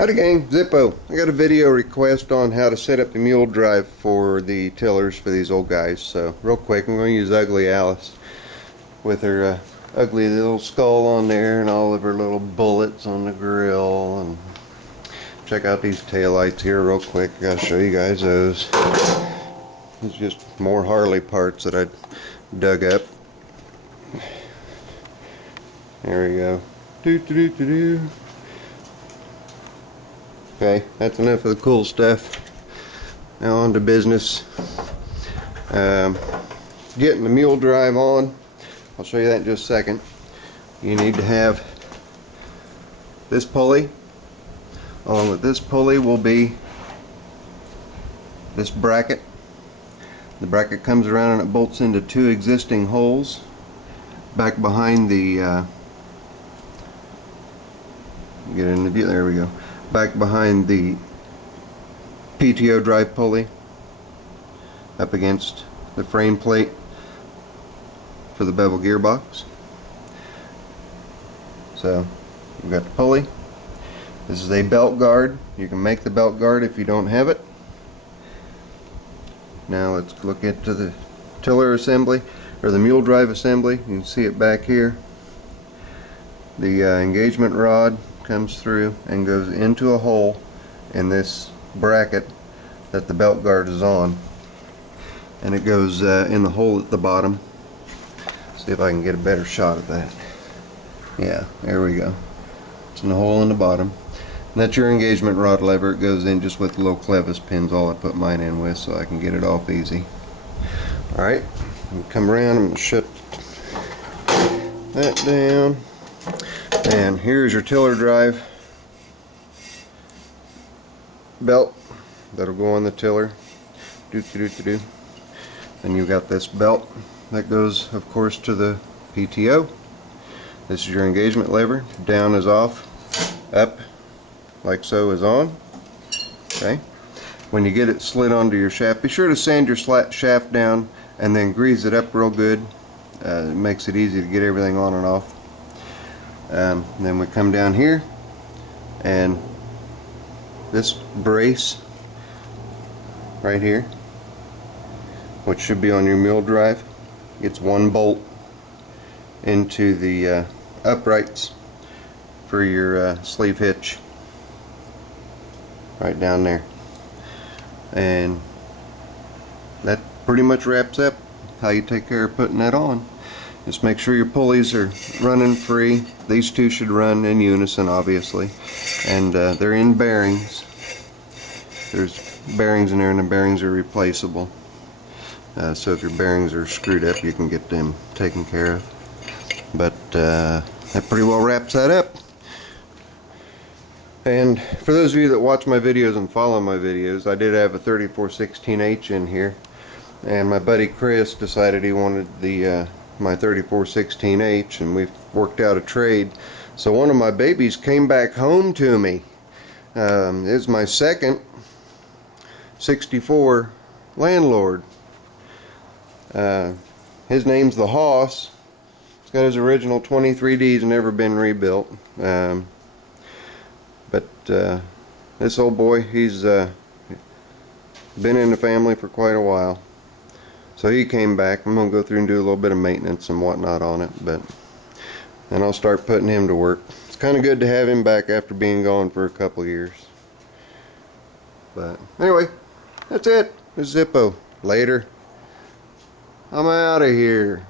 Howdy gang, Zippo. I got a video request on how to set up the mule drive for the tillers for these old guys. So real quick, I'm going to use ugly Alice with her ugly little skull on there and all of her little bullets on the grill. And check out these taillights here real quick. I gotta show you guys those. It's just more Harley parts that I dug up. There we go. Okay, that's enough of the cool stuff. Now on to business. Getting the mule drive on. I'll show you that in just a second. You need to have this pulley. Along with this pulley will be this bracket. The bracket comes around and it bolts into two existing holes back behind the get in the view, there we go, back behind the PTO drive pulley up against the frame plate for the bevel gearbox. So you've got the pulley. This is a belt guard. You can make the belt guard if you don't have it. Now let's look into the tiller assembly, or the mule drive assembly. You can see it back here. The engagement rod comes through and goes into a hole in this bracket that the belt guard is on, and it goes in the hole at the bottom. See if I can get a better shot of that. Yeah, there we go. It's in the hole in the bottom. And that's your engagement rod lever. It goes in just with the little clevis pins, all I put mine in with, so I can get it off easy. Alright, come around and shut that down. And here's your tiller drive belt that'll go on the tiller. Then you've got this belt that goes, of course, to the PTO. This is your engagement lever. Down is off, up like so is on. Okay. When you get it slid onto your shaft, be sure to sand your shaft down and then grease it up real good. It makes it easy to get everything on and off. Then we come down here, and this brace right here, which should be on your mule drive, gets one bolt into the uprights for your sleeve hitch right down there. And that pretty much wraps up how you take care of putting that on. Just make sure your pulleys are running free. These two should run in unison, obviously, and they're in bearings. There's bearings in there, and the bearings are replaceable. So if your bearings are screwed up, you can get them taken care of. But that pretty well wraps that up. And for those of you that watch my videos and follow my videos, I did have a 3416H in here, and my buddy Chris decided he wanted the my 3416H, and we've worked out a trade. So one of my babies came back home to me. It's my second 64 landlord. His name's the Hoss. He's got his original 23Ds, never been rebuilt. But this old boy, he's been in the family for quite a while. So he came back. I'm going to go through and do a little bit of maintenance and whatnot on it, but then I'll start putting him to work. It's kind of good to have him back after being gone for a couple years. But anyway, that's it. This is Zippo. Later. I'm out of here.